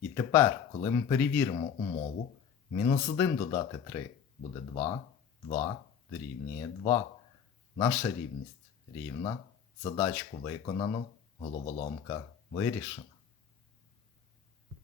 І тепер, коли ми перевіримо умову, мінус 1 додати 3 буде 2, 2 дорівнює 2. Наша рівність рівна. Задачку виконано, головоломка вирішена.